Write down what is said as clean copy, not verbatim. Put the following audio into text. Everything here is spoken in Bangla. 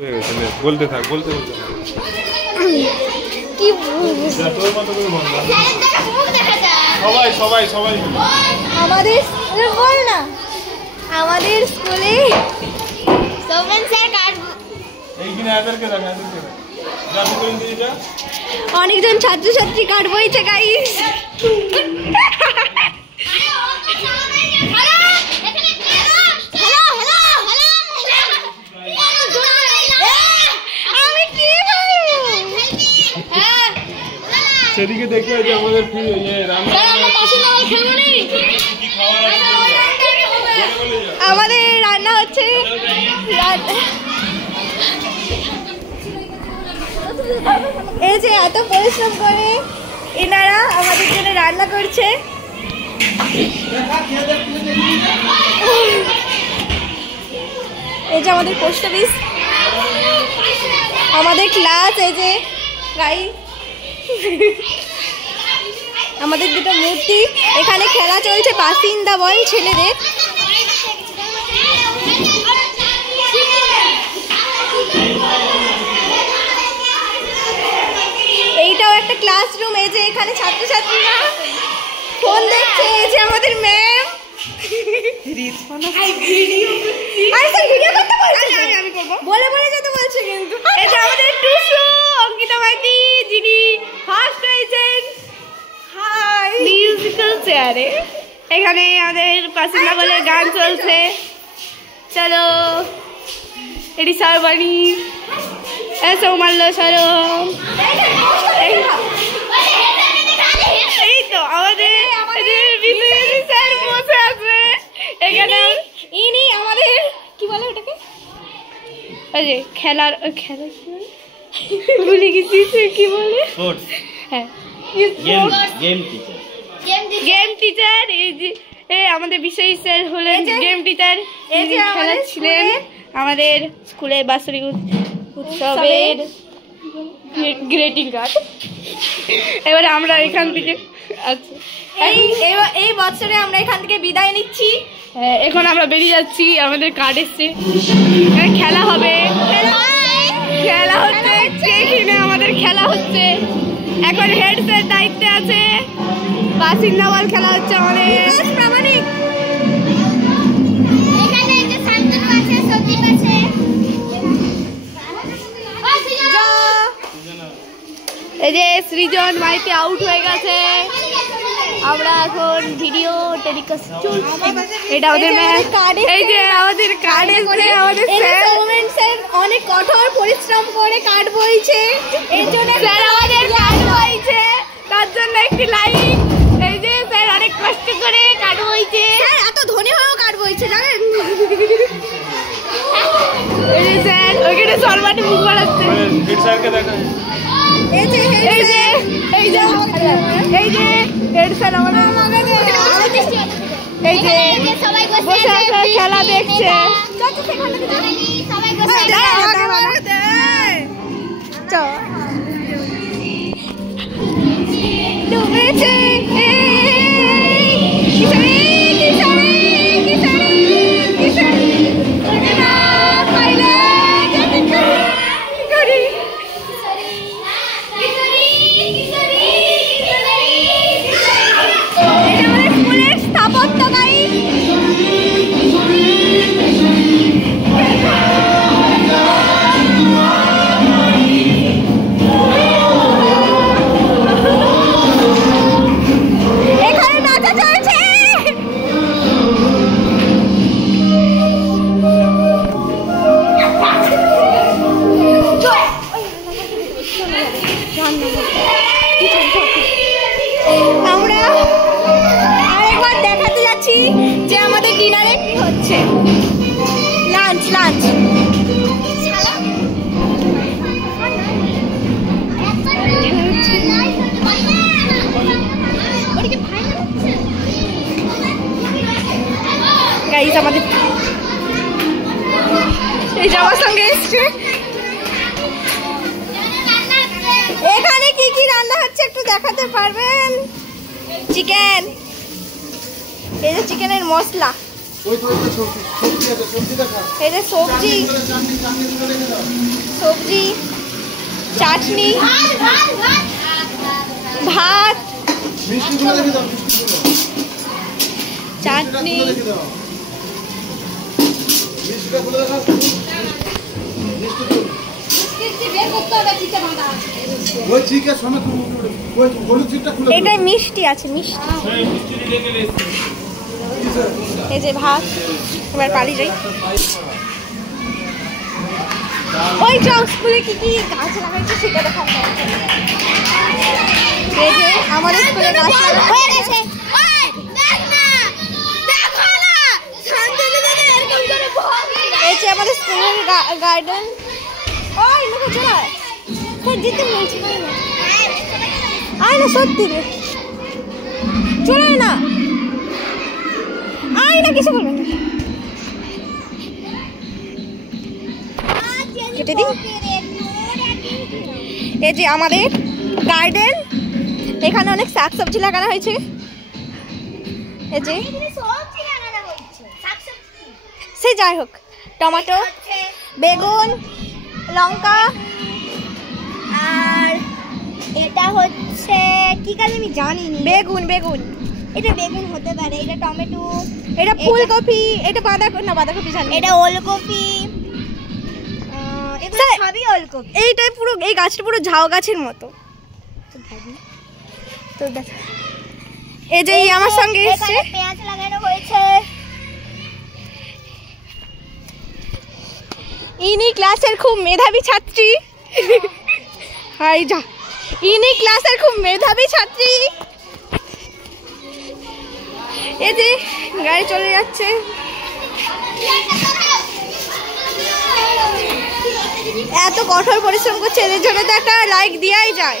বলতে থাক বলতে বলতে থাক কি তোর মতো করে বল সবাই সবাই সবাই আমাদের বল না আমাদের স্কুলে সোমেন স্যার কার্ড এইখানে এদেরকে রাখ এদেরকে রাখ যা করে দিয়ে যা অনেকজন ছাত্রছাত্রী কার্ড বইছে গাইস সেদিকে দেখে যে আমাদের আমাদের রান্না হচ্ছে এই যে এত পরিশ্রম করে এনারা আমাদের জন্য রান্না করছে এই যে আমাদের পোস্ট অফিস আমাদের ক্লাস এই যে গাই আমাদের দুটো মূর্তি এখানে খেলা চলছে বাসিন্দা বল ছেলেদের এইটাও একটা ক্লাসরুম এই যে এখানে ছাত্রছাত্রীরা ফোন দেখছে এই যে আমাদের ম্যাম বলে বলে যেতে বলছে কিন্তু এই যে আমাদের টুসু অঙ্কিতা মাইতি যিনি ফার্স্ট হয়েছেন হাই মিউজিক্যাল চেয়ারে এখানে আমাদের বাসিন্দা বলে গান চলছে চলো এটি সারবানি এসো মারলো সরম এই তো আমাদের স্যার বসে আছে এখানে ইনি আমাদের কি বলে ওটাকে ওই যে খেলার খেলা ভুলে গেছি কি বলে হ্যাঁ গেম টিচার এই যে আমাদের বিষয় স্যার হলেন গেম টিচার এই যে খেলা ছিলেন আমাদের স্কুলে বাৎসরিক উৎসবের গ্রেটিং কার্ড এবারে আমরা এখান থেকে আচ্ছা এই বছরে আমরা এখান থেকে বিদায় নিচ্ছি এখন আমরা বেরিয়ে যাচ্ছি আমাদের কার্ড এসছে খেলা হবে খেলা হচ্ছে কিনে আমাদের খেলা হচ্ছে এখন হেড স্যার দায়িত্বে আছে বাসিন্দা বল খেলা হচ্ছে আমাদের প্রামাণিক এই যে সৃজন মাইতি আউট হয়ে গেছে আমরা এখন ভিডিও টেলিকাস্ট চলছে এটা আমাদের এই যে আমাদের কার্ডে করে আমাদের স্যার অনেক কঠোর পরিশ্রম করে কার্ড বইছে এর জন্য স্যার আমাদের কার্ড বইছে তার জন্য একটি লাইক এই যে স্যার অনেক কষ্ট করে কার্ড বইছে স্যার এত ধনী হয়েও কার্ড বইছে জানেন এই যে স্যার ওইখানে সরবানি মুখ বাড়াচ্ছে স্যারকে দেখা এই যে হেড স্যার আমাদের এই যে সবাই বসে আছে খেলা দেখছে ডুবেছে আমরা আরেকবার দেখাতে যাচ্ছি যে আমাদের ডিনারে কি হচ্ছে লাঞ্চ গাইস আমাদের এই যে আমার সঙ্গে এসছে এখানে কি কি রান্না হচ্ছে একটু দেখাতে পারবেন চিকেন এই যে চিকেনের মশলা এই যে সবজি সবজি চাটনি ভাত চাটনি এটাই মিষ্টি আছে মিষ্টি এই যে ভাত এবার পালি যাই ওই যাও স্কুলে কি কি গাছ লাগাইছে সেটা দেখা এই যে আমাদের স্কুলে গাছ লাগানো হয়ে গেছে এই যে আমাদের স্কুলের গার্ডেন ওই লোক চলা কই দিতে বলছি না আয় না সত্যি রে চলে না আয় না কিছু বলবেন না কেটে দিই এই যে আমাদের গার্ডেন এখানে অনেক শাকসবজি লাগানো হয়েছে এই যে সে যাই হোক টমেটো বেগুন লঙ্কা আর এটা হচ্ছে কি কাজ আমি জানি না বেগুন বেগুন এটা বেগুন হতে পারে এটা টমেটো এটা ফুলকপি এটা বাঁধাকপি জানি এটা ওলকপি এগুলো সবই ওলকপি এইটাই পুরো এই গাছটা পুরো ঝাউ গাছের মতো তো দেখ এই যে আমার সঙ্গে এসেছে পেঁয়াজ লাগানো হয়েছে ইনি ক্লাসের খুব মেধাবী ছাত্রী হাই যা ইনি ক্লাসের খুব মেধাবী ছাত্রী এই যে গাড়ি চলে যাচ্ছে এত কঠোর পরিশ্রম করছে এদের জন্য তো একটা লাইক দেওয়াই যায়